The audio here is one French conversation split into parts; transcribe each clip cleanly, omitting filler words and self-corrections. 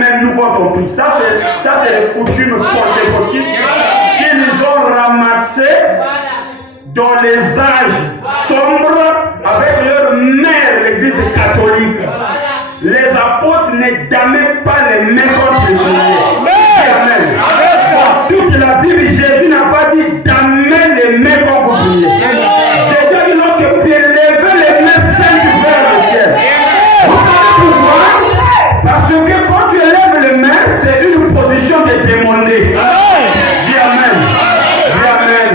même nous quand on prie. Ça c'est les coutumes pentecôtistes qu'ils ont ramassées dans les âges sombres avec leur mère, l'église catholique. Les apôtres ne damaient pas les mains contre les prières. Amen. Dans toute la Bible, Jésus n'a pas dit damer les mains quand vous priez. Jésus a dit lorsque vous priez, levez les mains saintes vers le ciel. Vous savez pourquoi? Parce que quand tu élèves les mains, c'est une position de demander. Dis Amen. Dis Amen.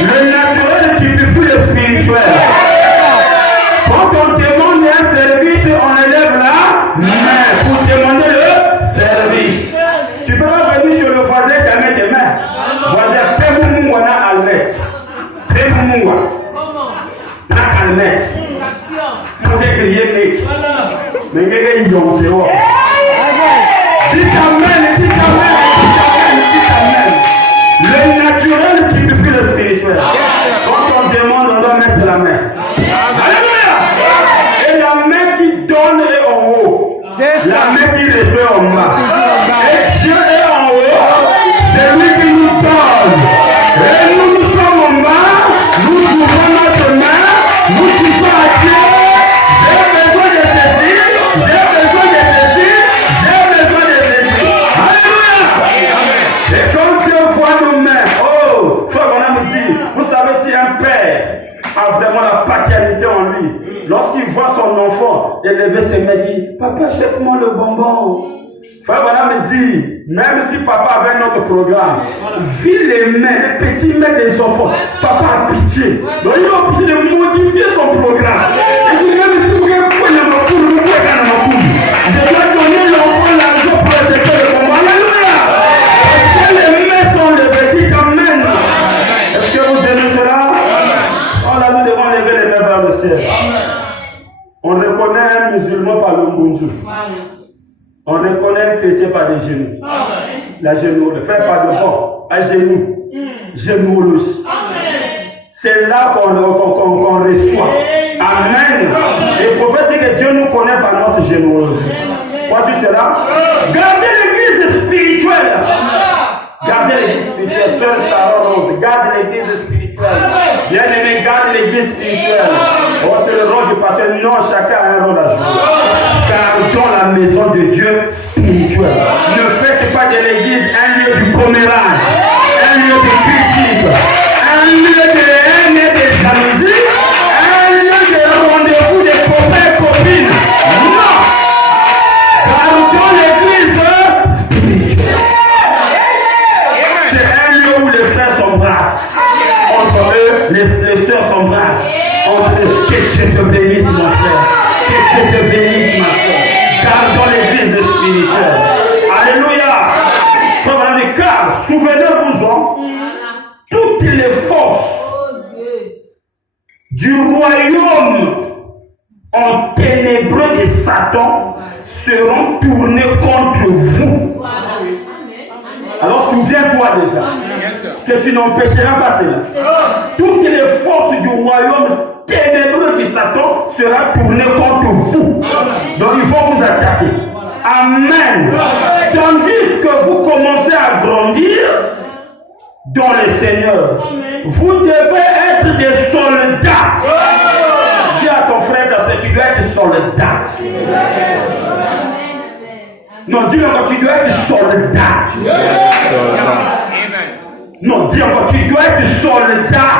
Le naturel typifie le spirituel. Quand on demande un service, on élève la main pour demander le service. Tu peux pas venir sur le voisin et mettre tes mains. Voisin, paie-moi na almet. Paie-moi. Na almet. On va crier mec. Mais quelqu'un y ont dehors. Dites Amen, dites Amen, dites Amen. Le naturel typifie le spirituel. Quand on demande, on doit mettre la main. Alléluia. Et la main qui donne est en haut. La main qui reçoit en bas. Et Dieu est en haut. C'est lui qui nous donne. Et nous sommes en bas. Nous ouvrons notre main. Nous disons à Dieu, j'ai besoin de ceci. J'ai besoin de ceci. J'ai besoin de ceci. Alléluia. Et quand Dieu voit nos mains, oh, frère, on a me dit, vous savez si un père a vraiment la paternité en lui, lorsqu'il voit son enfant élever ses mains, dit, papa, achète-moi le bonbon. Frère, voilà me dit, même si papa avait notre programme, vu les mains, les petits mains des enfants, papa a pitié. Donc il a obligé de modifier son programme. Il dit, même si vous voulez prendre ma poule, vous pouvez gagner ma poule. Je dois donner l'enfant l'argent pour acheter le bonbon. Alléluia. Est-ce que les mains sont levées? Dites Amen. Est-ce que vous aimez cela? Oh là, nous devons lever les mains vers le ciel. On reconnaît un musulman par le bonjour. On reconnaît un chrétien par des genoux. La généalogie. Faire par devant, à genoux. Généalogie. C'est là qu'on reçoit. Amen. Et le prophète dit que Dieu nous connaît par notre généalogie. Vois-tu cela? Gardez l'église spirituelle. Gardez l'église spirituelle. Sœur Sarah Rose, garde l'église spirituelle. Bien-aimé, garde l'église spirituelle. Oh, c'est le rôle du pasteur. Non, chacun a un rôle à jouer. Gardons la maison de Dieu spirituelle. Ne faites pas de l'église un lieu du commérage, un lieu de critique, un lieu de jalousie, un lieu de rendez-vous des copains et copines. Non! Gardons l'église spirituelle. C'est un lieu où les frères s'embrassent. Entre eux, les sœurs s'embrassent. Entre eux, que Dieu te bénisse, mon frère. Que Dieu te bénisse, ma soeur. Gardons l'église spirituelle. Alléluia. Car, souvenez-vous-en, toutes les forces du royaume en ténébreux de Satan seront tournées contre vous. Alors souviens-toi déjà que tu n'empêcheras pas cela. Toutes les forces du royaume ténébreux de Satan seront tournées contre vous. Donc ils vont vous attaquer. Amen. Tandis que vous commencez à grandir dans le Seigneur, vous devez être des soldats. Dis à ton frère, tu dois être soldat. Non, dis encore, tu dois être soldat. Non, dis encore, tu dois être soldat.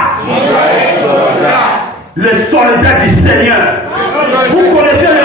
Le soldat du Seigneur. Vous connaissez le